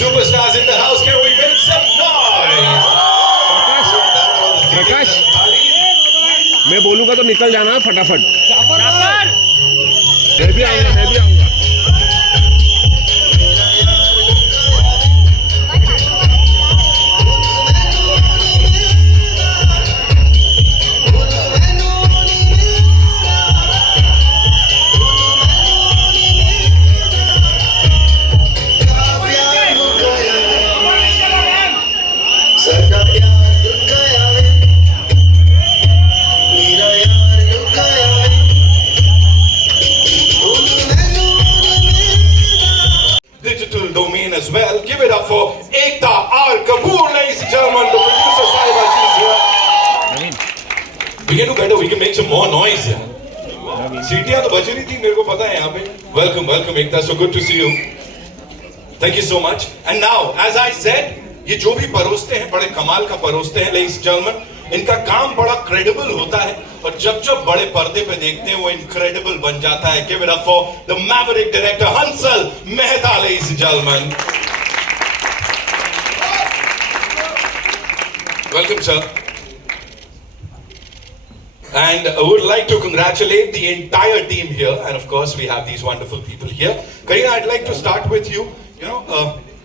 superstars in the house. Can we make some noise? प्रकाश मैं बोलूंगा तो निकल जाना फटाफट मैं भी आऊंगा Digital domain as well. Give it up for Ekta R. Kapoor, ladies and gentlemen. The producer Sahiba, she's here. We can do better. We can make some more noise here. सीटियां तो बज रही थी मेरे को पता है यहाँ पे. Welcome, welcome Ekta. So good to see you. Thank you so much. And now, as I said, ये जो भी परोसते हैं बड़े कमाल का परोसते हैं, ladies and gentlemen. इनका काम बड़ा क्रेडिबल होता है और जब जब बड़े पर्दे पे देखते हैं वो इनक्रेडिबल बन जाता है. Give it up for the maverick director Hansal Mehta, ladies and gentlemen. Welcome, sir. And I would like to congratulate the entire team here, and of course we have these wonderful people here. Kareena, I'd like to start with you.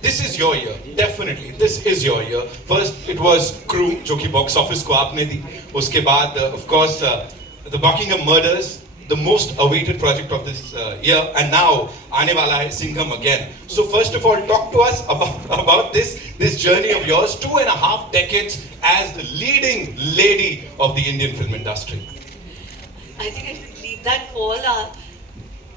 This is your year, definitely. This is your year. First, it was Crew, जो कि box office को आपने दी. उसके बाद, of course, the Buckingham Murders, the most awaited project of this year, and now आने वाला है Singham again. So first of all, talk to us about this journey of yours, 2.5 decades as the leading lady of the Indian film industry. I think I should leave that to all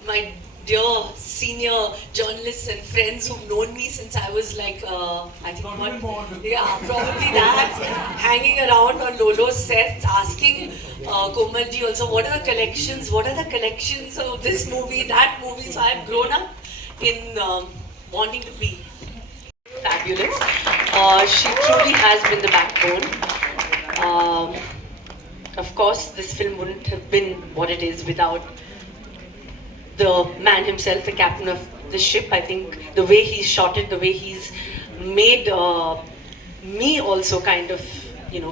my dear senior journalists and friends who've known me since I was like, I think probably that, hanging around on Lolo's sets, asking Komalji also, what are the collections of this movie, that movie. So I've grown up in wanting to be fabulous. She truly has been the backbone. Of course, this film wouldn't have been what it is without the man himself, the captain of the ship. I think the way he's shot it, the way he's made me also kind of,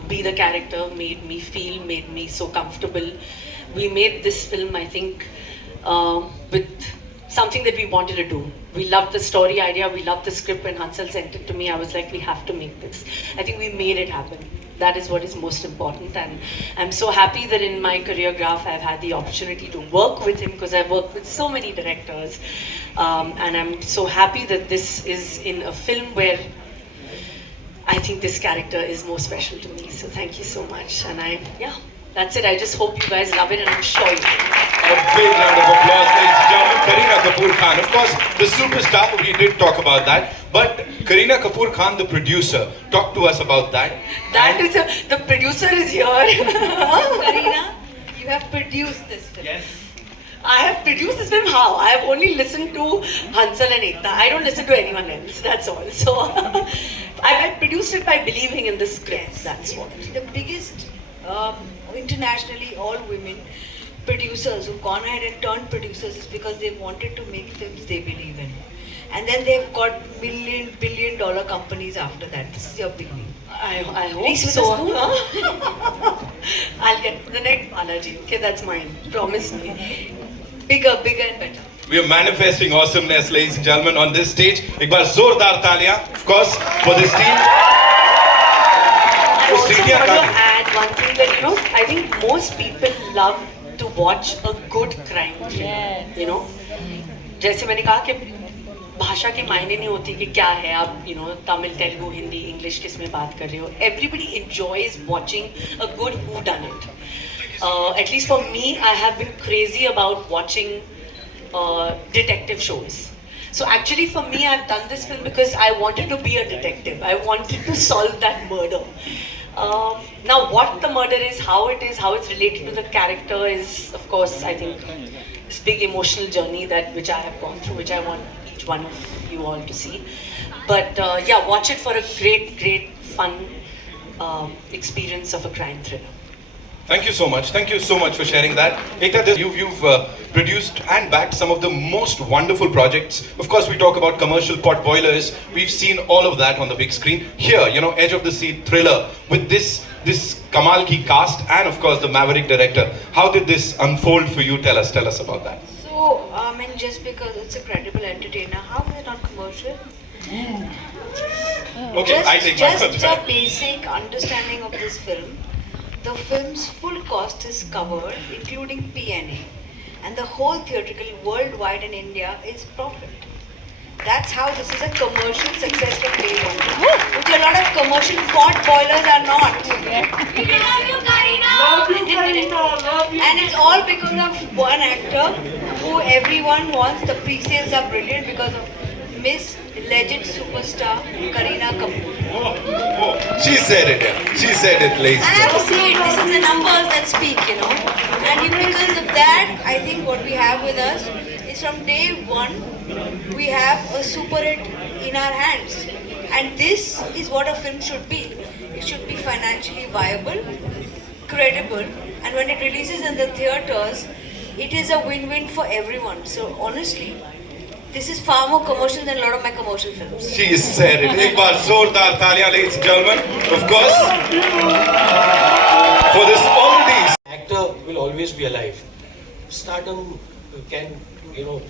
be the character, made me feel, made me so comfortable. We made this film, I think, with something that we wanted to do. We loved the story idea, we loved the script. When Hansal sent it to me, I was like, we have to make this. I think we made it happen. That is what is most important, and I'm so happy that in my career graph I've had the opportunity to work with him, because I've worked with so many directors, and I'm so happy that this is in a film where I think this character is more special to me. So thank you so much, and that's it. I just hope you guys love it, and I'm sure you will. A big round of applause, ladies and gentlemen. Kareena Kapoor Khan, of course, the superstar. We did talk about that, but Kareena Kapoor Khan, the producer, talk to us about that. The producer is here. Kareena, you have produced this film. Yes. I have produced this film. How? I have only listened to Hansal and Ekta. I don't listen to anyone else. That's all. So I produced it by believing in the script. Yes. That's what. The biggest, internationally, all women producers who've gone ahead and turned producers is because they wanted to make films they believe in. And then they've got billion dollar companies after that. This is your beginning. I hope Reese with so. a spoon? I'll get the next Balaji. Okay, that's mine. Promise me. Bigger and better. We are manifesting awesomeness, ladies and gentlemen, on this stage. एक बार जोरदार तालियां, of course, for this team. I also want to add one thing that, I think most people love to watch a good crime thriller. जैसे मैंने कहा कि भाषा के मायने नहीं होती कि क्या है आप तमिल तेलुगु हिंदी इंग्लिश किस में बात कर रहे हो. Everybody enjoys watching a good whodunit. At least for me, I have been crazy about watching detective shows. So actually for me, I've done this film because I wanted to be a detective. I wanted to solve that murder. Now what the murder is, how it's related to the character is, of course, I think this big emotional journey which I have gone through, which I want each one of you all to see. But watch it for a great fun experience of a crime thriller. Thank you so much. Thank you so much for sharing that. Ekta, you've produced and backed some of the most wonderful projects. Of course, we talk about commercial pot boilers. We've seen all of that on the big screen. Here, edge of the seat thriller with this Kamal ki cast and of course the Maverick director. How did this unfold for you? Tell us about that. So, just because it's a credible entertainer, how is it not commercial? Okay, I take my Just first. a basic understanding of this film. The film's full cost is covered, including P&A, and the whole theatrical worldwide in India is profit. That's how this is a commercial success from day one, which a lot of commercial pot boilers are not. And it's all because of one actor who everyone wants. The pre-sales are brilliant because of Miss Legend Superstar Kareena Kapoor. She said it. She said it, ladies. I have to say it, this is the numbers that speak, And because of that, I think what we have with us is from day one, we have a super hit in our hands. And this is what a film should be. It should be financially viable, credible, and when it releases in the theaters, it is a win-win for everyone. So honestly, this is far more commercial than a lot of my commercial films. She said it. एक बार जोरदार तालियां, ladies and gentlemen. Of course, for this already. Actor will always be alive. Stardom can,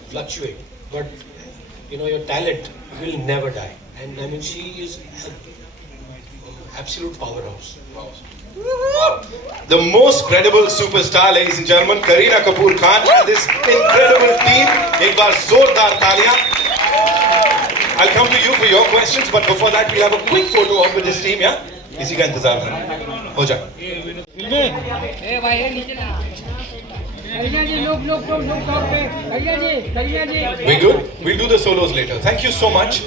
fluctuate, but your talent will never die. And I mean, she is an absolute powerhouse. The most credible superstar, ladies and gentlemen, Kareena Kapoor Khan and this incredible team. एक बार जोरदार तालियां. I'll come to you for your questions, but before that, we'll have a quick photo op with this team, yeah? इसी का इंतजार करें. हो जा. We good? We'll do the solos later. Thank you so much.